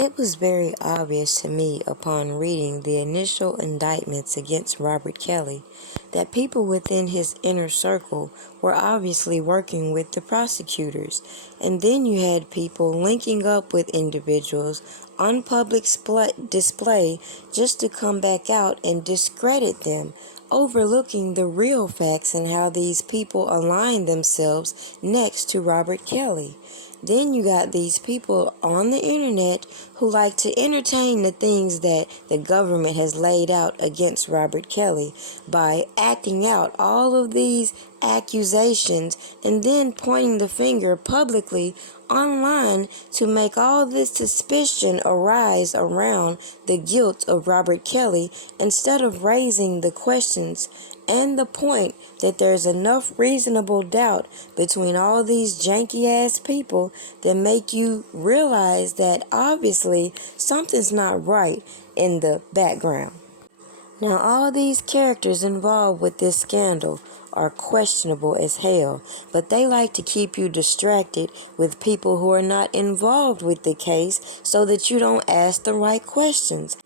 It was very obvious to me upon reading the initial indictments against Robert Kelly that people within his inner circle were obviously working with the prosecutors, and then you had people linking up with individuals on public display just to come back out and discredit them, overlooking the real facts and how these people aligned themselves next to Robert Kelly. Then you got these people on the internet who like to entertain the things that the government has laid out against Robert Kelly by acting out all of these accusations and then pointing the finger publicly online to make all this suspicion arise around the guilt of Robert Kelly instead of raising the questions and the point that there's enough reasonable doubt between all these janky ass people that make you realize that obviously something's not right in the background. Now, all these characters involved with this scandal are questionable as hell, but they like to keep you distracted with people who are not involved with the case so that you don't ask the right questions.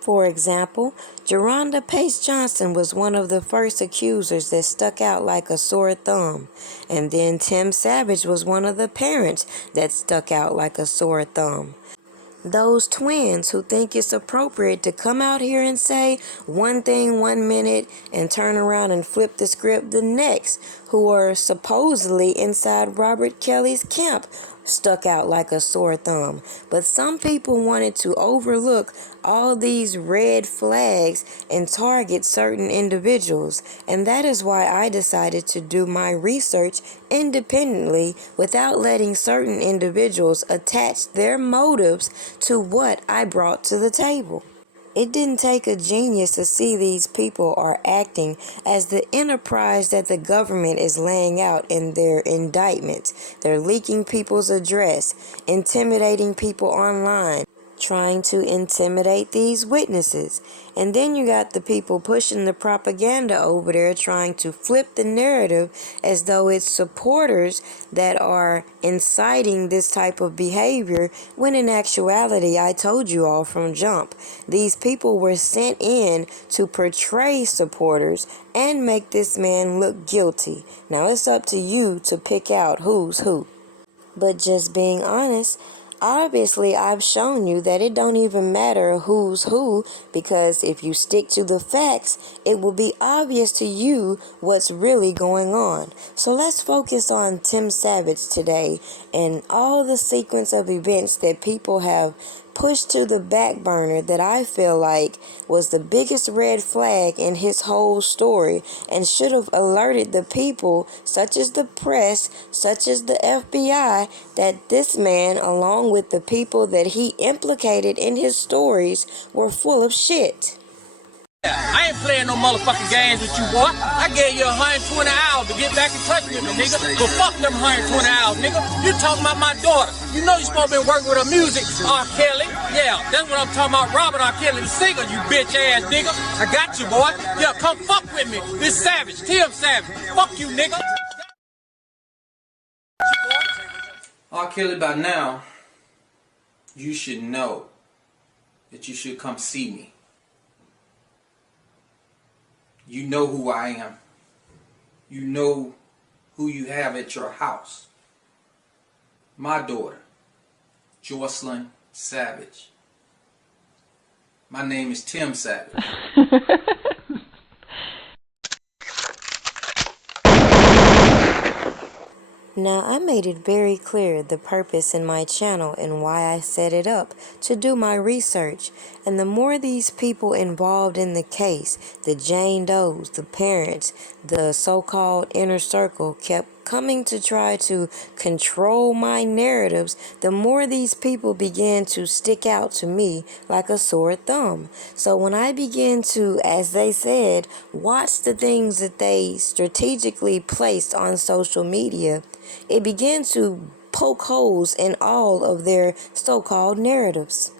For example, Jerronda Pace Johnson was one of the first accusers that stuck out like a sore thumb, and then Tim Savage was one of the parents that stuck out like a sore thumb. Those twins who think it's appropriate to come out here and say one thing 1 minute and turn around and flip the script the next, who are supposedly inside Robert Kelly's camp, stuck out like a sore thumb. But some people wanted to overlook all these red flags and target certain individuals, and that is why I decided to do my research independently without letting certain individuals attach their motives to what I brought to the table. It didn't take a genius to see these people are acting as the enterprise that the government is laying out in their indictments. They're leaking people's address, intimidating people online, trying to intimidate these witnesses. And then you got the people pushing the propaganda over there trying to flip the narrative as though it's supporters that are inciting this type of behavior, when in actuality, I told you all from jump, these people were sent in to portray supporters and make this man look guilty. Now it's up to you to pick out who's who. But just being honest, obviously I've shown you that it don't even matter who's who, because if you stick to the facts, it will be obvious to you what's really going on. So let's focus on Tim Savage today and all the sequence of events that people have pushed to the back burner that I feel like was the biggest red flag in his whole story and should have alerted the people, such as the press, such as the FBI, that this man, along with the people that he implicated in his stories, were full of shit. I ain't playing no motherfucking games with you, boy. I gave you 120 hours to get back in touch with me, nigga. But fuck them 120 hours, nigga. You talking about my daughter. You know you supposed to be working with her music, R. Kelly. Yeah, that's what I'm talking about, Robert R. Kelly, the singer, you bitch ass nigga. I got you, boy. Yeah, come fuck with me. This Savage, Tim Savage. Fuck you, nigga. R. Kelly, by now, you should know that you should come see me. You know who I am. You know who you have at your house. My daughter, Joycelyn Savage. My name is Tim Savage. Now, I made it very clear the purpose in my channel and why I set it up, to do my research. And the more these people involved in the case, the Jane Does, the parents, the so-called inner circle, kept coming to try to control my narratives, the more these people began to stick out to me like a sore thumb. So when I began to, as they said, watch the things that they strategically placed on social media, it began to poke holes in all of their so-called narratives.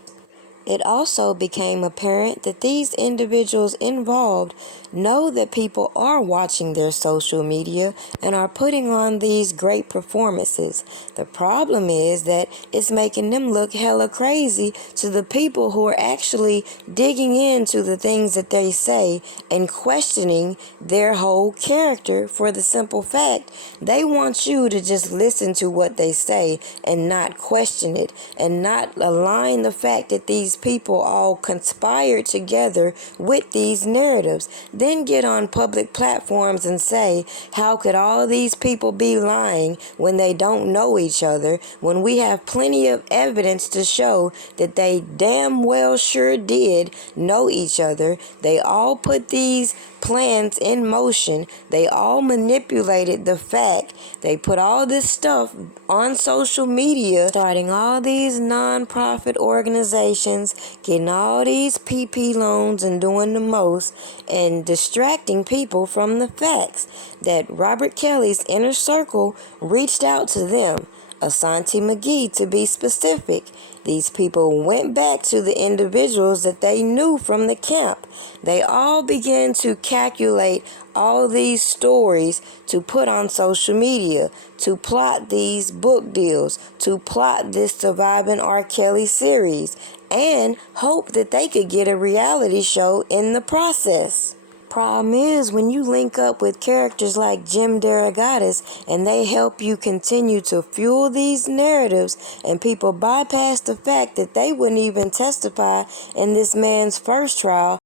It also became apparent that these individuals involved know that people are watching their social media and are putting on these great performances. The problem is that it's making them look hella crazy to the people who are actually digging into the things that they say and questioning their whole character, for the simple fact they want you to just listen to what they say and not question it and not align the fact that these people all conspired together with these narratives. Then get on public platforms and say, how could all these people be lying when they don't know each other, when we have plenty of evidence to show that they damn well sure did know each other. They all put these plans in motion. They all manipulated the fact. They put all this stuff on social media, starting all these non-profit organizations, getting all these PP loans and doing the most, and distracting people from the facts that Robert Kelly's inner circle reached out to them. Asante McGee, to be specific. These people went back to the individuals that they knew from the camp. They all began to calculate all these stories to put on social media, to plot these book deals, to plot this Surviving R. Kelly series, and hope that they could get a reality show in the process. Problem is, when you link up with characters like Jim Derogatis and they help you continue to fuel these narratives, and people bypass the fact that they wouldn't even testify in this man's first trial,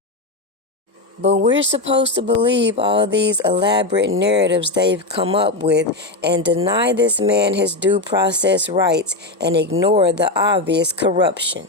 but we're supposed to believe all these elaborate narratives they've come up with and deny this man his due process rights and ignore the obvious corruption.